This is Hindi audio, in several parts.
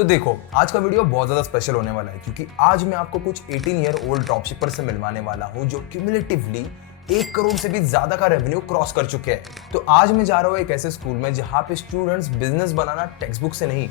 तो देखो, आज का वीडियो बहुत ज्यादा स्पेशल होने वाला है क्योंकि आज मैं आपको कुछ 18 ईयर ओल्ड ड्रॉपशिपर से मिलवाने वाला हूं जो क्यूमुलेटिवली 1 करोड़ से भी ज्यादा का रेवेन्यू क्रॉस कर चुके हैं। तो आज मैं जा रहा हूं एक ऐसे स्कूल में जहां पे स्टूडेंट्स बिजनेस बनाना टेक्स्ट बुक से नहीं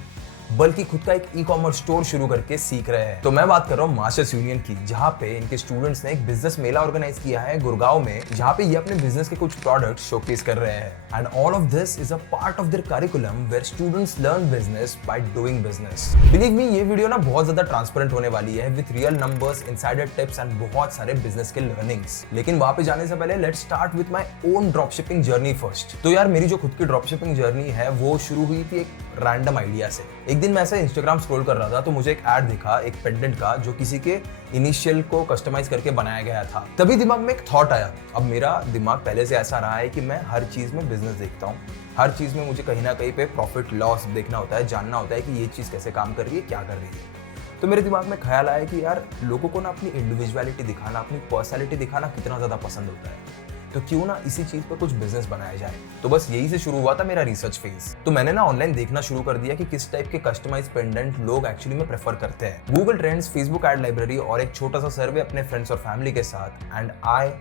बल्कि खुद का एक ई-कॉमर्स स्टोर शुरू करके सीख रहे हैं। तो मैं बात कर रहा हूँ मास्टर्स यूनियन की, जहाँ पे इनके स्टूडेंट्स ने एक बिजनेस मेला ऑर्गेनाइज किया है गुड़गांव में, जहाँ पे ये अपने बिजनेस के कुछ प्रोडक्ट शोकेस कर रहे हैं। And all of this is a part of their curriculum where students learn business by doing business. Believe me, ये वीडियो ना बहुत ज्यादा ट्रांसपेरेंट होने वाली है with real numbers, insider tips and बहुत सारे बिजनेस के लर्निंग्स। लेकिन वहां पे जाने से पहले let's start with my own dropshipping journey first. तो यार, मेरी जो खुद की ड्रॉपशिपिंग जर्नी है वो शुरू हुई थी एक रैंडम आइडिया से। एक दिन मैं ऐसे इंस्टाग्राम स्क्रॉल कर रहा था तो मुझे एक ऐड दिखा एक पेंडेंट का जो किसी के इनिशियल को कस्टमाइज करके बनाया गया था। तभी दिमाग में एक थॉट आया। अब मेरा दिमाग पहले से ऐसा रहा है कि मैं हर चीज में बिजनेस देखता हूँ, हर चीज में मुझे कहीं ना कहीं पे प्रॉफिट लॉस देखना होता है, जानना होता है कि ये चीज कैसे काम कर रही है, क्या कर रही है। तो मेरे दिमाग में ख्याल आया कि यार, लोगों को ना अपनी इंडिविजुअलिटी दिखाना, अपनी पर्सनैलिटी दिखाना कितना ज्यादा पसंद होता है, तो क्यों ना इसी चीज पर कुछ बिजनेस बनाया जाए। तो बस यही से शुरू हुआ था मेरा रिसर्च फेज। तो मैंने ना ऑनलाइन देखना शुरू कर दिया कि किस टाइप के कस्टमाइज पेंडेंट लोग एक्चुअली में प्रेफर करते हैं। Google trends, Facebook ad library और एक छोटा सा सर्वे अपने फ्रेंड्स और फैमिली के साथ, and I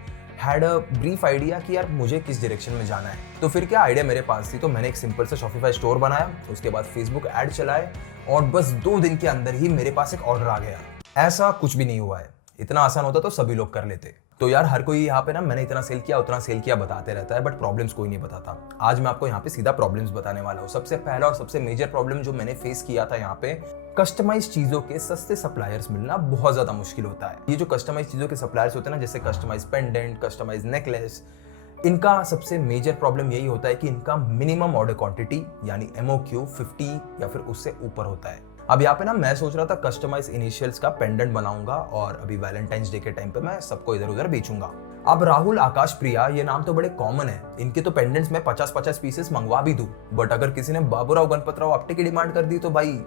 had a brief idea कि यार मुझे किस डायरेक्शन में जाना है। तो फिर क्या आइडिया मेरे पास थी, तो मैंने एक सिंपल सा शॉपिफाई स्टोर बनाया, उसके बाद फेसबुक एड चलाए और बस 2 दिन के अंदर ही मेरे पास एक ऑर्डर आ गया। ऐसा कुछ भी नहीं हुआ है, इतना आसान होता तो सभी लोग कर लेते। तो यार, हर कोई यहाँ पे ना मैंने इतना सेल किया उतना सेल किया बताते रहता है, बट प्रॉब्लम्स कोई नहीं बताता। आज मैं आपको यहाँ पे सीधा प्रॉब्लम्स बताने वाला हूँ। सबसे पहला और सबसे मेजर प्रॉब्लम जो मैंने फेस किया था यहाँ पे, कस्टमाइज चीजों के सस्ते सप्लायर्स मिलना बहुत ज्यादा मुश्किल होता है। ये जो कस्टमाइज चीजों के सप्लायर्स होते हैं ना, जैसे कस्टमाइज पेंडेंट, कस्टमाइज नेकलेस, इनका सबसे मेजर प्रॉब्लम यही होता है कि इनका मिनिमम ऑर्डर क्वांटिटी यानी MOQ 50 या फिर उससे ऊपर होता है। अब यहाँ पे ना मैं सोच रहा था कस्टमाइज इनिशियल्स का पेंडेंट बनाऊंगा और अभी वैलेंटाइंस डे के टाइम पे मैं सबको इधर उधर बेचूंगा। अब राहुल, आकाश, प्रिया, ये नाम तो बड़े कॉमन है, इनके तो पेंडेंट्स में 50-50 पीसेस मंगवा भी दूं, बट अगर किसी ने बाबूराव गणपतराव आपटे की डिमांड कर दी तो भाई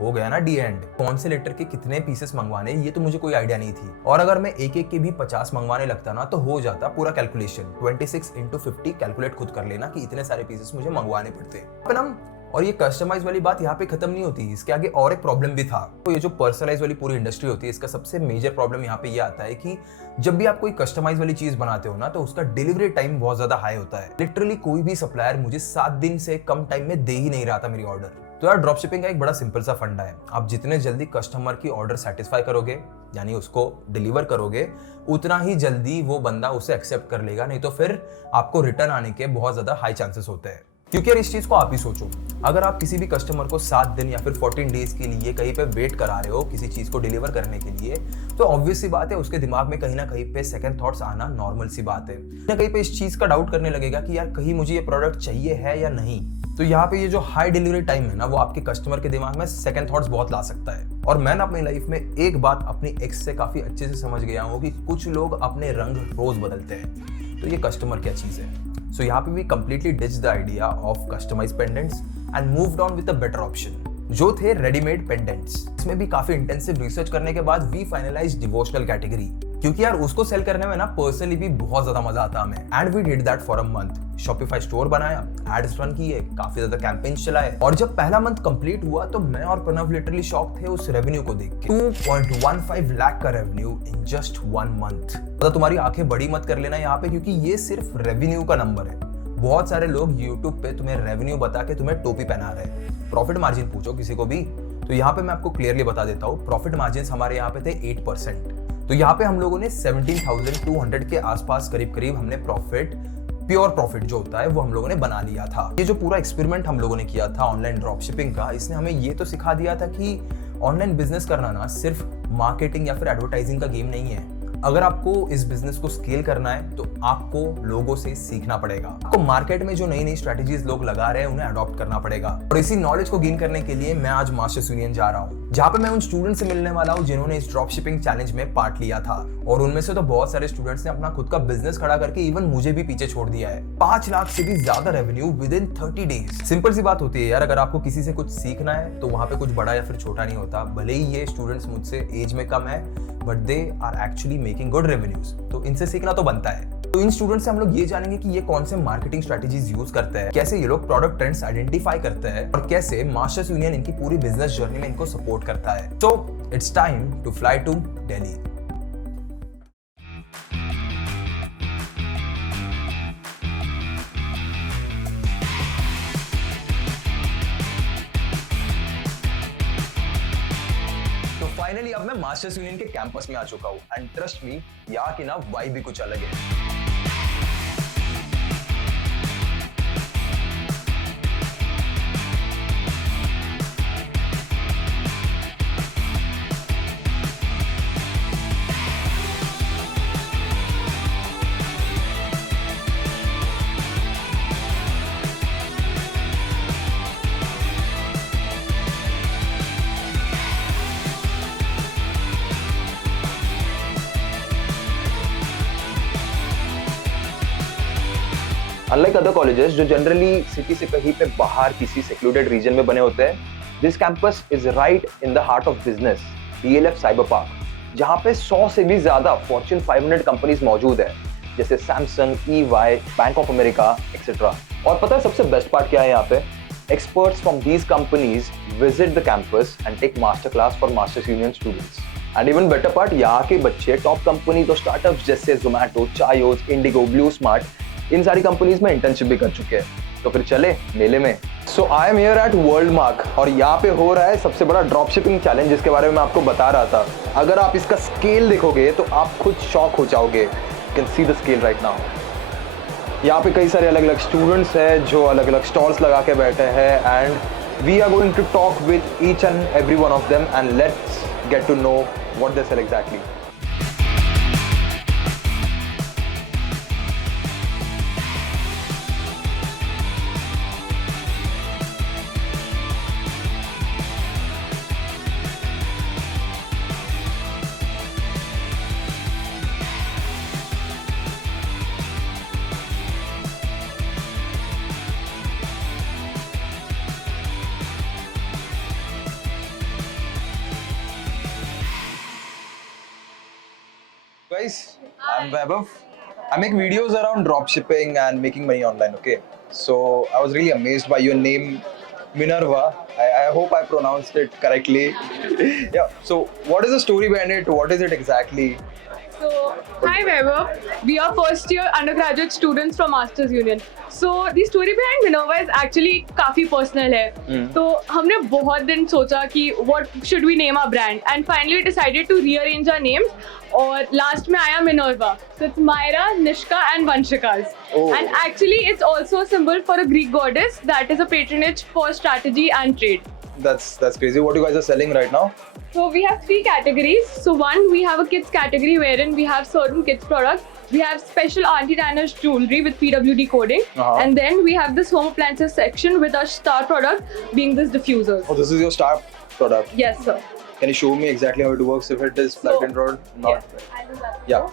हो गया ना डी एंड। कौन से लेटर के कितने पीसेस मंगवाने ये तो मुझे कोई आइडिया नहीं थी, और अगर मैं एक एक के भी 50 मंगवाने लगता ना तो हो जाता पूरा कैलकुलेशन। 26 × 50 कैलकुलेट खुद कर लेना कि इतने सारे पीसेस मुझे मंगवाने पड़ते। और ये कस्टमाइज वाली बात यहाँ पे खत्म नहीं होती, इसके आगे और एक प्रॉब्लम भी था। तो ये जो पर्सनलाइज वाली पूरी इंडस्ट्री होती है, इसका सबसे मेजर प्रॉब्लम यहाँ पे ये आता है कि जब भी आप कोई कस्टमाइज वाली चीज बनाते हो ना तो उसका डिलीवरी टाइम बहुत ज्यादा हाई होता है। लिटरली कोई भी सप्लायर मुझे 7 दिन से कम टाइम में दे ही नहीं रहा था मेरी ऑर्डर। तो यार, ड्रॉपशिपिंग का एक बड़ा सिंपल सा फंडा है, आप जितने जल्दी कस्टमर की ऑर्डर सेटिस्फाई करोगे यानी उसको डिलीवर करोगे, उतना ही जल्दी वो बंदा उसे एक्सेप्ट कर लेगा, नहीं तो फिर आपको रिटर्न आने के बहुत ज्यादा हाई चांसेस होते हैं। क्योंकि यार, इस चीज को आप ही सोचो, अगर आप किसी भी कस्टमर को 7 दिन या फिर 14 डेज के लिए कहीं पे वेट करा रहे हो किसी चीज को डिलीवर करने के लिए, तो ऑब्वियस सी बात है उसके दिमाग में कहीं ना कहीं पे सेकंड थॉट्स आना नॉर्मल सी बात है। कहीं पे इस चीज का डाउट करने लगेगा कि यार कहीं मुझे ये प्रोडक्ट चाहिए है या नहीं। तो यहाँ पे ये जो हाई डिलीवरी टाइम है ना, वो आपके कस्टमर के दिमाग में सेकंड थॉट्स बहुत ला सकता है। और मैं अपनी लाइफ में एक बात अपनी एक्स से काफी अच्छे से समझ गया हूँ कि कुछ लोग अपने रंग रोज बदलते हैं, तो ये कस्टमर क्या चीज है। So यहाँ पे we completely ditched the idea of customized pendants and moved on with a better option, जो थे रेडीमेड पेंडेंट्स। इसमें भी काफी इंटेंसिव रिसर्च करने के बाद वी फाइनलाइज्ड डिवोशनल कैटेगरी, क्योंकि यार उसको सेल करने में ना पर्सनली भी बहुत ज्यादा मजा आता हमें। And we did that for a month. Shopify store बनाया, एड्स रन किए, काफी ज्यादा कैंपेन्स चलाए, और जब पहला मंथ कंप्लीट हुआ तो मैं और प्रणव लिटरली शॉक थे उस रेवेन्यू को देख के। 2.15 लाख का रेवेन्यू इन जस्ट 1 मंथ। तो तुम्हारी आंखें बड़ी मत कर लेना यहाँ पे, क्योंकि ये सिर्फ रेवेन्यू का नंबर है। बहुत सारे लोग YouTube पे तुम्हें रेवेन्यू बता के तुम्हें टोपी पहना रहे हैं। प्रॉफिट मार्जिन पूछो किसी को भी, तो यहाँ पे मैं आपको क्लियरली बता देता हूँ, प्रॉफिट मार्जिन हमारे यहाँ पे थे 8%। तो यहाँ पे हम लोगों ने 17,200 के आसपास करीब हमने प्रॉफिट, प्योर प्रॉफिट जो होता है वो हम लोगों ने बना लिया था। ये जो पूरा एक्सपेरिमेंट हम लोगों ने किया था ऑनलाइन ड्रॉपशिपिंग का, इसने हमें ये तो सिखा दिया था कि ऑनलाइन बिजनेस करना ना सिर्फ मार्केटिंग या फिर एडवर्टाइजिंग का गेम नहीं है। अगर आपको इस बिजनेस को स्केल करना है तो आपको लोगों से सीखना पड़ेगा। आपको मार्केट में जो नई नई स्ट्रेटजीज लोग लगा रहे हैं उन्हें अडॉप्ट करना पड़ेगा। और इसी नॉलेज को गेन करने के लिए मैं आज मास्टर्स यूनियन जा रहा हूँ, जहाँ पे मैं उन स्टूडेंट से मिलने वाला हूँ जिन्होंने इस ड्रॉप शिपिंग चैलेंज में पार्ट लिया था। और उनमें से तो बहुत सारे स्टूडेंट्स ने अपना खुद का बिजनेस खड़ा करके इवन मुझे भी पीछे छोड़ दिया है। 5 लाख से भी ज्यादा revenue within 30 days. Simple सी बात होती है यार, अगर आपको किसी से कुछ सीखना है तो वहां पे कुछ बड़ा या फिर छोटा नहीं होता। भले ही ये स्टूडेंट्स मुझसे एज में कम है, but they are actually making good revenues, तो इनसे सीखना तो बनता है। तो इन स्टूडेंट से हम लोग ये जानेंगे कि ये कौन से मार्केटिंग स्ट्रेटेजीज यूज करते हैं, कैसे ये लोग प्रोडक्ट ट्रेंड्स आइडेंटिफाई करते हैं और कैसे मास्टर्स यूनियन इनकी पूरी बिजनेस जर्नी में इनको सपोर्ट करता है। तो it's time to fly to Delhi. Finally अब मैं मास्टर्स यूनियन के कैंपस में आ चुका हूँ एंड ट्रस्ट मी, यहाँ की ना वाइब भी कुछ अलग है। Unlike other colleges जो जनरली सिटी से कहीं पे बाहर किसी सेक्लूडेड रीजन में बने होते हैं, this campus is right in the heart of business, DLF cyber park, जहाँ पे 100 से भी ज्यादा फॉर्च्यून 500 कंपनीज मौजूद है, जैसे Samsung, EY, bank of America etcetera. और पता है सबसे बेस्ट पार्ट क्या है यहाँ पे? Experts from these companies visit the campus and take master class for Masters Union students. And even better part, यहाँ के बच्चे टॉप कंपनीज और स्टार्टअप्स जैसे Zomato, Chaayos, Indigo, BlueSmart, इन सारी कंपनीज में इंटर्नशिप भी कर चुके हैं। तो फिर चले मेले में। So I am here at World Mark और यहाँ पे हो रहा है सबसे बड़ा ड्रॉप शिपिंग चैलेंज, जिसके बारे में मैं आपको बता रहा था। अगर आप इसका स्केल देखोगे तो आप खुद शॉक हो जाओगे। You can see the scale right now. यहाँ पे कई सारे अलग अलग स्टूडेंट्स हैं जो अलग अलग स्टॉल्स लगा के बैठे हैं and we are going to talk with each and every one of them and let's get to know what they sell exactly. Guys, I'm Vaibhav. I make videos around dropshipping and making money online, okay? So I was really amazed by your name, Minerva. I hope I pronounced it correctly. Yeah, so what is the story behind it? What is it exactly? So, hi Vaibhav. We are first year undergraduate students from Masters Union. So, the story behind Minerva is actually काफी personal है। तो हमने बहुत दिन सोचा कि what should we name our brand and finally decided to rearrange our names और last में आया Minerva. So it's Myra, Nishka and Vanshika's. Oh. And actually it's also a symbol for a Greek goddess that is a patronage for strategy and trade. That's crazy. What you guys are selling right now? So we have 3 categories. So one, we have a kids category wherein we have certain kids products. We have special Auntie Diana's jewelry with PWD coding. And then we have this home appliances section with our star product being this diffusers. Oh, this is your star product. Yes, sir. Can you show me exactly how it works if it is plugged in or not? Yes, I'll do that. Yeah.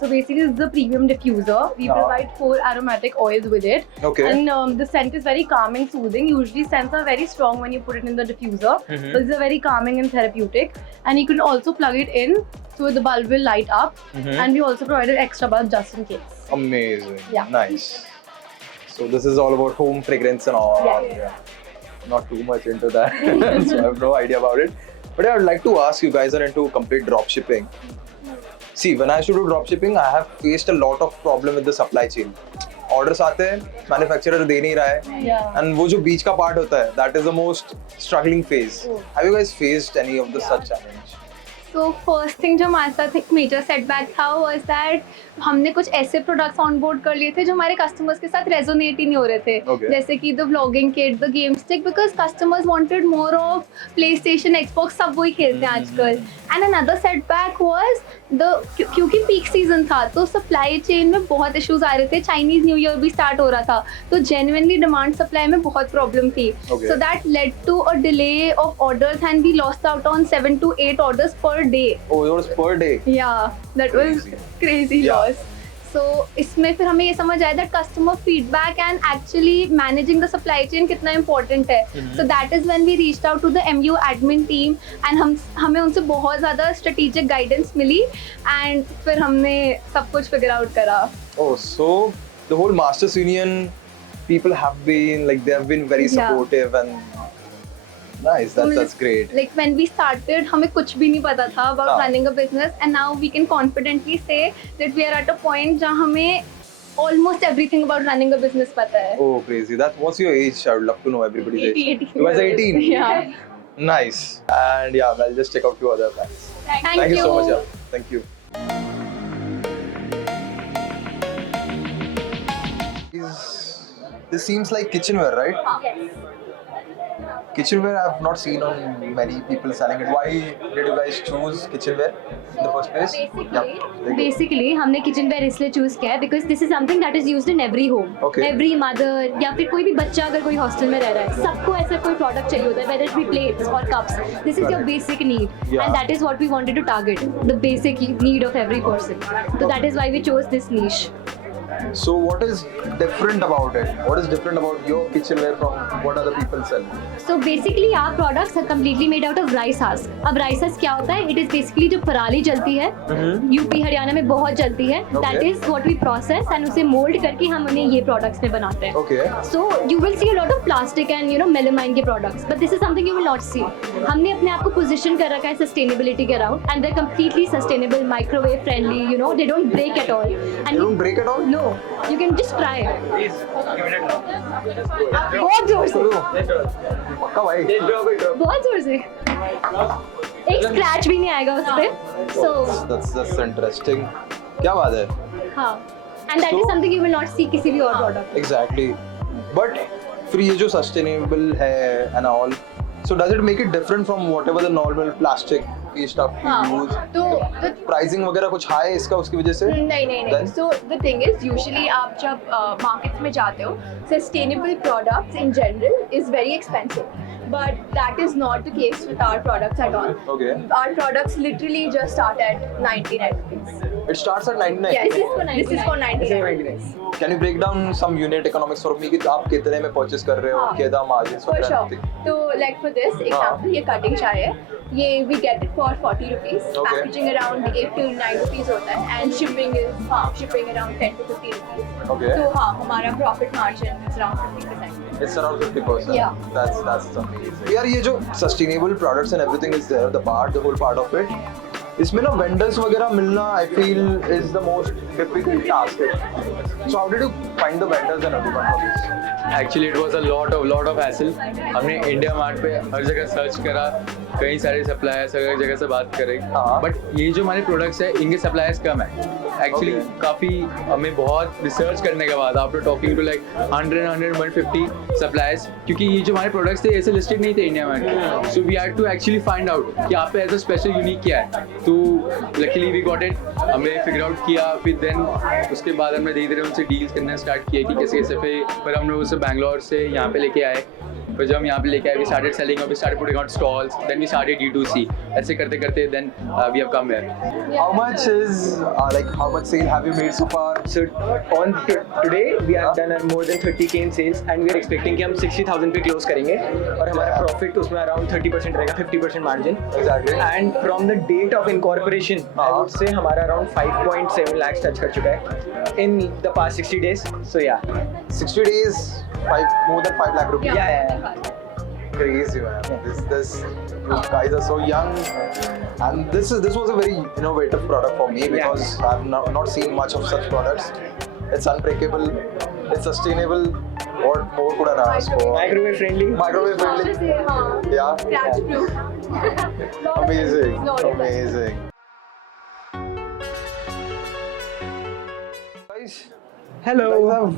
So basically, this is the premium diffuser. We provide 4 aromatic oils with it. Okay. And the scent is very calming, soothing. Usually, scents are very strong when you put it in the diffuser. But this is very calming and therapeutic. And you can also plug it in so the bulb will light up. And we also provided extra bulb just in case. Amazing. Yeah. Nice. So this is all about home fragrance and all. Yes. Yeah. Not too much into that, so I have no idea about it. But I would like to ask, you guys are into complete drop shipping. See, when I used to do drop shipping, I have faced a lot of problem with the supply chain. Orders आते हैं, manufacturer दे नहीं रहा है, Yeah. and वो जो बीच का part होता है, that is the most struggling phase. Have you guys faced any of the such challenge? तो फर्स्ट थिंग जो हमारे साथ एक मेजर सेटबैक था वाज दैट हमने कुछ ऐसे प्रोडक्ट्स ऑन बोर्ड कर लिए थे जो हमारे कस्टमर्स के साथ रेजोनेट ही नहीं हो रहे थे Okay. जैसे कि the vlogging kit, the game stick, because customers wanted more of play station, Xbox, सब वही खेलते हैं आजकल। एंड अनदर सेटबैक वाज क्योंकि पीक सीजन था तो सप्लाई चेन में बहुत इश्यूज आ रहे थे, चाइनीज न्यू ईयर भी स्टार्ट हो रहा था, तो जेन्युइनली डिमांड सप्लाई में बहुत प्रॉब्लम थी। Okay. So that led to a delay of orders and we lost out on 7 to 8 orders per day. Oh, yours per day. Yeah, that was Crazy. crazy Yeah. loss. So इसमें फिर हमें ये समझ आया that customer feedback and actually managing the supply chain कितना इंपॉर्टेंट है. So that is when we reached out to the MU admin team and हमें उनसे बहुत ज़्यादा स्ट्रेटेजिक गाइडेंस मिली एंड फिर हमने सब कुछ फिगर आउट करा. Oh, so the whole Masters Union people have been very Yeah. supportive and nice. That's great. Like when we started, हमें कुछ भी नहीं पता था about हाँ. running a business, and now we can confidently say that we are at a point जहाँ हमें almost everything about running a business पता है. Oh, crazy. What's your age? I would love to know everybody's age. 18. You guys are 18? Yeah. Nice. And yeah, I'll just check out few other plans. Thank you so much. you. Yeah. Thank you. This seems like kitchenware, right? Yes. Kitchenware I've not seen on many people selling it. Why did you guys choose kitchenware in the first place? Basically हमने किचन वेयर इसलिए चूज किया है because this is something that is used in every home. Okay. Every mother या फिर कोई भी बच्चा अगर कोई हॉस्टल में रह रहा है, सबको ऐसा कोई प्रोडक्ट चाहिए होता है, वेदर इट बी प्लेट्स और cups. This is your basic need Yeah. And that is what we wanted to target, the basic need of every person. So that is why we chose this niche. So what is different about it? What is different about your kitchenware from what other people sell? So basically our products are completely made out of rice husk. अब rice husk क्या होता है? It is basically जो पराली जलती है, यूपी हरियाणा में बहुत जलती है. That is what we process and उसे mold करके हम उन्हें ये products में बनाते हैं. Okay. So you will see a lot of plastic and melamine के products, but this is something you will not see. हमने अपने आप को position कर रखा है sustainability के around and they're completely sustainable, microwave friendly. They don't break at all. And They don't break at all? No, you can just try it. बहुत जोर से. पक्का भाई. बहुत जोर से. एक स्क्रैच भी नहीं आएगा उस पे. So That's interesting. क्या बात है? हाँ. And that is So- something you will not see किसी भी और product. Exactly. But फिर ये जो sustainable है and all, so does it make it different from whatever the normal plastic की stuff you हाँ, use? तो the Pricing वगैरह कुछ high है इसका उसकी वजह से? नहीं. Then? So the thing is, usually आप जब markets में जाते हो, sustainable products in general is very expensive. But that is not the case with our products at all. Okay. Our products literally just start at 99 rupees. It starts at 99. Yes, this is for 99 rupees. Can you break down some unit economics for me कि आप कितने में purchase कर रहे हो? हाँ. क्या margins For वगैरह? sure. So like for this example, ये cutting चाय है. ये we get it for 40 rupees. Okay. Packaging around 8 to 9 rupees होता है. And shipping around 10 to 50 rupees. Okay. So हाँ, हमारा profit margin is around 50%. It's around 50%. Yeah. That's amazing. यार ये जो sustainable products and everything is there, the whole part of it. इसमें ना vendors वगैरह मिलना I feel is the most difficult task. So how did you find the vendors and everyone for this? Actually it was a lot of hassle. हमने इंडिया मार्ट पे हर जगह सर्च करा, कई सारे सप्लायर्स हर जगह से बात करें, हाँ. बट ये जो हमारे प्रोडक्ट्स है इनके सप्लायर्स कम है एक्चुअली. Okay. काफ़ी हमें बहुत रिसर्च करने के बाद after talking to like 150 suppliers, क्योंकि ये जो हमारे प्रोडक्ट्स थे ऐसे लिस्टेड नहीं थे India mart. So we had to actually find out कि आप पे ऐसा स्पेशल यूनिक क्या है. तो लकीली वी गॉट इट, हमने फिगर आउट किया. फिर देन उसके बाद हमने धीरे धीरे उनसे डील्स करना स्टार्ट किया कि कैसे कैसे. फिर हम लोग उसे बैंगलोर से यहाँ पे लेके आए. फिर जब हम यहाँ पे लेके आए, we started selling, we started putting out stalls, then we started D2C. ऐसे करते करते then we have come here. How much is how much sale have you made so far? So on today we have done more than 30k in sales and we are expecting कि हम 60,000 पे close करेंगे और हमारा profit उसमें around 30% रहेगा, 50% margin. Exactly. And from the date of incorporation, I would say हमारा around 5.7 lakhs touch कर चुका है in the past 60 days. So yeah. 60 days, more than 5 lakh rupees. Yeah. Crazy, man. This you guys are so young, and this was a very innovative product for me because I've not seen much of such products. It's unbreakable, it's sustainable. What more could I ask for? Microwave friendly. Microwave friendly. Yeah. Scratch proof. Amazing. Not Amazing. Guys. Hello. You guys have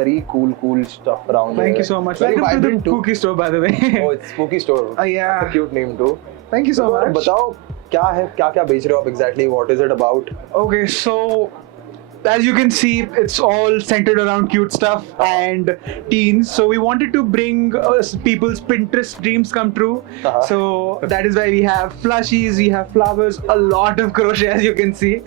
very cool stuff around here. Thank you so much. Very Welcome to the vibrant too. Cookie Store, by the way. Oh, it's Spooky Store. Yeah. That's a cute name too. Thank you so तो much. बताओ क्या है, क्या बेच रहे हो आप exactly? What is it about? Okay, so as you can see, it's all centered around cute stuff and teens. So we wanted to bring people's Pinterest dreams come true. So that is why we have plushies, we have flowers, a lot of crochet, as you can see.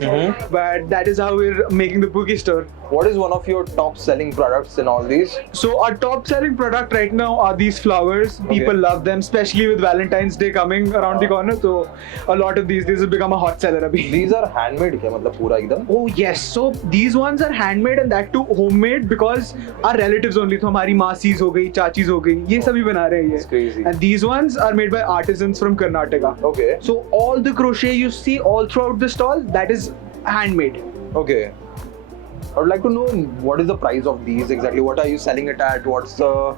But that is how we're making the Pookie store. What is one of your top selling products in all these? So our top selling product right now are these flowers. People love them, especially with Valentine's Day coming around the corner. So a lot of these will become a hot seller abhi. These are handmade क्या मतलब पूरा एकदम? Oh yes, so these ones are handmade and that too homemade because our relatives only. तो हमारी मासीज हो गई, चाचीज हो गई, ये सभी बना रहे हैं ये. It's crazy. And these ones are made by artisans from Karnataka. Okay. So all the crochet you see all throughout the stall, that is handmade. Okay. I would like to know what is the price of these exactly. What are you selling it at? What's the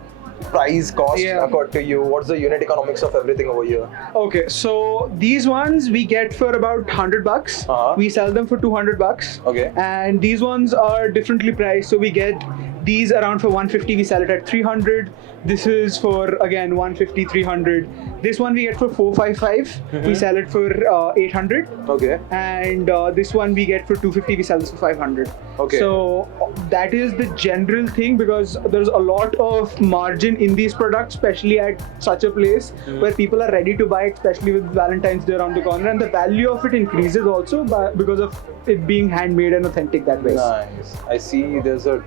price cost according to you? What's the unit economics of everything over here? Okay, so these ones we get for about $100. We sell them for $200. Okay. And these ones are differently priced. So we get these around for $150. We sell it at $300. This is for again $150, $300. This one we get for $455. We sell it for $800. Okay. And this one we get for $250. We sell this for $500. Okay. So that is the general thing because there's a lot of margin in these products, especially at such a place where people are ready to buy it, especially with Valentine's Day around the corner, and the value of it increases also because of it being handmade and authentic that way. Nice. I see there's a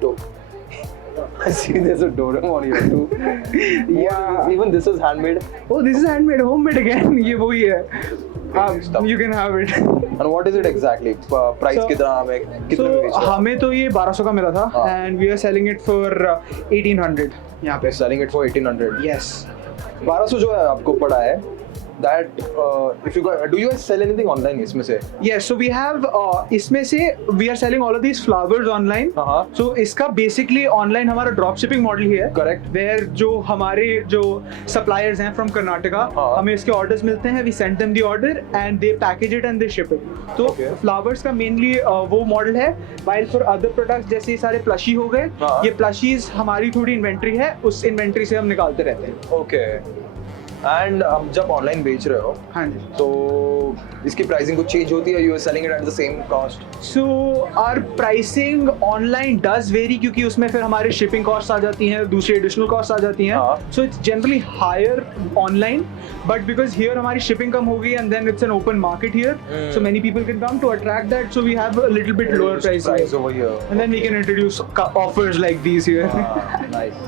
Doraemon here too. Yeah. Even this is handmade. Oh, this is handmade, homemade again. ये वही है. You can have it. And what is it exactly? Price So- कितना हमें कितने में So बेच रहे हो? हमें तो ये 1200 का मिला था and we are selling it for 1800 यहाँ पे. Selling it for 1800. Yes. 1200 जो है आपको पड़ा है. That if you go, do you guys sell anything online इसमें से? Yes, so we have इसमें से we are selling all of these flowers online. So इसका basically online हमारा drop shipping model ही है. Correct. Where जो हमारे जो suppliers हैं from Karnataka, हमें इसके orders मिलते हैं, we send them the order and they package it and they ship it. तो flowers का mainly वो model है. While for other products जैसे ये सारे plushie हो गए, ये plushies हमारी थोड़ी inventory है, उस inventory से हम निकालते रहते हैं. Okay. And अब जब ऑनलाइन बेच रहे हो हाँ जी. तो इसकी प्राइसिंग कुछ चेंज होती है? You are selling it at the same cost? So our pricing online does vary क्योंकि उसमें फिर हमारे shipping costs आ जाती हैं, दूसरी additional costs आ जाती हैं. So it's generally higher online, but because here हमारी shipping कम हो गई and then it's an open market here, so many people can come to attract that. So we have a little bit lower price over here. and then we can introduce offers like these here. Nice.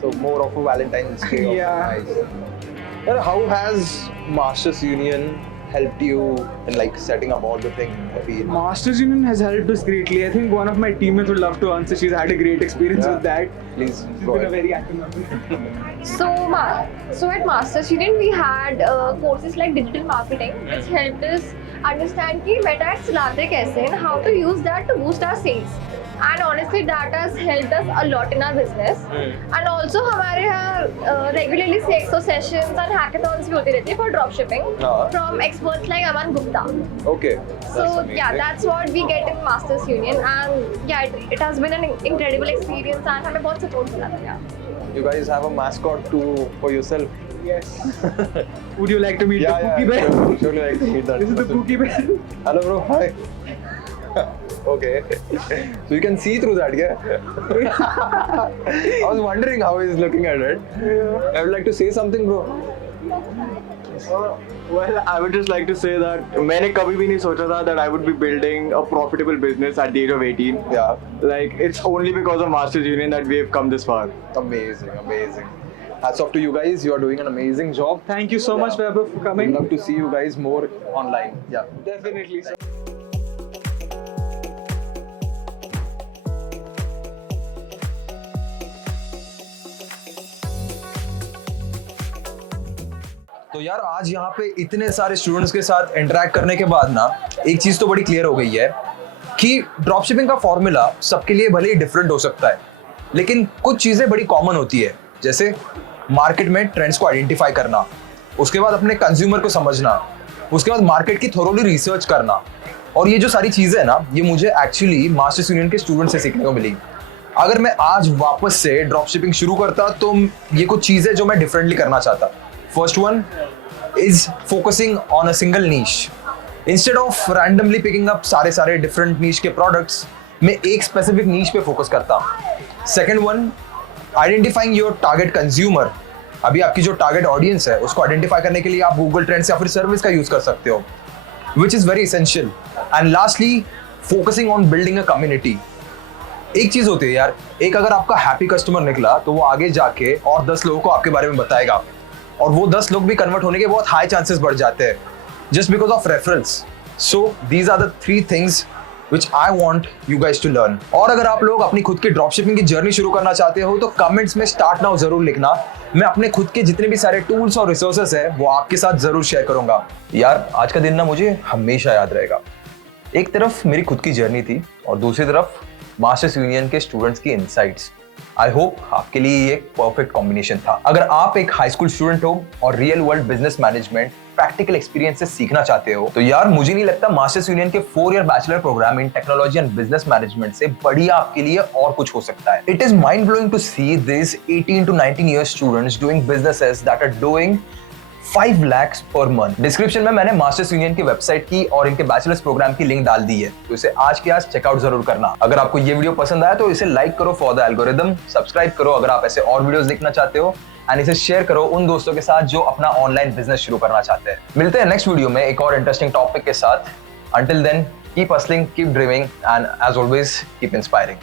So more of a Valentine's Day. Yeah. Nice. And how has Masters Union helped you in like setting up all the thing? Masters Union has helped us greatly. I think one of my teammates would love to answer. She's had a great experience with that. Please She's go been a ahead. very active member. So at Masters Student we had courses like digital marketing which helped us understand कि Meta ads चलाते कैसे and how to use that to boost our sales. And honestly that has helped us a lot in our business. And also हमारे यहाँ regularly expo sessions and hackathons भी होते रहते हैं for dropshipping from experts like Aman Gupta. Okay. So yeah, that's what we get in Masters Union, and yeah, it has been an incredible experience and हमें बहुत support मिला था यार. You guys have a mascot too for yourself? Yes. Would you like to meet the Pookie Bear? Sure, like to meet that. This is the Pookie Bear. Hello, bro. Hi. Okay. So you can see through that, yeah? I was wondering how he's looking at it. I would like to say something, bro. Well, I would just like to say that मैंने कभी भी नहीं सोचा था that I would be building a profitable business at the age of 18. Yeah. Like, it's only because of Masters Union that we have come this far. Amazing, amazing. Hats off to you guys. You are doing an amazing job. Thank you so much, Vaibhav, for We'd coming. love to see you guys more online. Yeah. Definitely, sir. तो यार आज यहाँ पे इतने सारे स्टूडेंट्स के साथ इंटरेक्ट करने के बाद ना एक चीज तो बड़ी क्लियर हो गई है कि ड्रॉप शिपिंग का फॉर्मूला सबके लिए भले ही डिफरेंट हो सकता है, लेकिन कुछ चीजें बड़ी कॉमन होती है, जैसे मार्केट में ट्रेंड्स को आइडेंटिफाई करना, उसके बाद अपने कंज्यूमर को समझना, उसके बाद मार्केट की थोरोली रिसर्च करना। और ये जो सारी चीजें है ना, ये मुझे एक्चुअली मास्टर्स यूनियन के स्टूडेंट से सीखने को मिली। अगर मैं आज वापस से ड्रॉप शिपिंग शुरू करता तो ये कुछ चीजें जो मैं डिफरेंटली करना चाहता। First one is focusing on a single niche. Instead of randomly picking up सारे different niche के products, मैं एक स्पेसिफिक नीच पे फोकस करता हूँ। Second one, identifying your target consumer. अभी आपकी जो टारगेट ऑडियंस है उसको आइडेंटिफाई करने के लिए आप गूगल ट्रेंड्स या फिर सर्विस का यूज कर सकते हो, which is very essential. And lastly, focusing on building a community. एक चीज होती है यार, एक अगर आपका हैप्पी कस्टमर निकला तो वो आगे जाके और 10 लोगों को आपके बारे में बताएगा, और वो 10 लोग भी कन्वर्ट होने के बहुत हाई चांसेस बढ़ जाते हैं just because of reference. So these are the 3 things which I want you guys to learn। और अगर आप लोग अपनी खुद की ड्रॉपशिपिंग की जर्नी शुरू करना चाहते हो तो कमेंट्स में स्टार्ट नाउ जरूर लिखना। मैं अपने खुद के जितने भी सारे टूल्स और रिसोर्सेस है वो आपके साथ जरूर शेयर करूंगा। यार आज का दिन ना मुझे हमेशा याद रहेगा। एक तरफ मेरी खुद की जर्नी थी और दूसरी तरफ मास्टर्स यूनियन के स्टूडेंट्स की इनसाइट्स। आई होप आपके लिए ये एक परफेक्ट कॉम्बिनेशन था। अगर आप एक हाई स्कूल स्टूडेंट हो और real world business management practical experience से सीखना चाहते हो तो यार मुझे नहीं लगता मास्टर्स यूनियन के 4 year bachelor program in technology and business management से बढ़िया आपके लिए और कुछ हो सकता है। It is mind blowing to see this 18 to 19 year students doing businesses that are doing 5 lakhs per month. Description में मैंने मास्टर्स यूनियन की वेबसाइट की और इनके बैचलर्स प्रोग्राम की लिंक डाल दी है, तो इसे आज के आज चेकआउट जरूर करना। अगर आपको ये वीडियो पसंद आया तो इसे लाइक करो फॉर द एल्गोरिदम, सब्सक्राइब करो अगर आप ऐसे और वीडियोस देखना चाहते हो, एंड इसे शेयर करो उन दोस्तों के साथ जो अपना ऑनलाइन बिजनेस शुरू करना चाहते हैं। मिलते हैं नेक्स्ट वीडियो में एक और इंटरेस्टिंग टॉपिक के साथ। Until then, keep hustling, keep dreaming, and as always keep inspiring.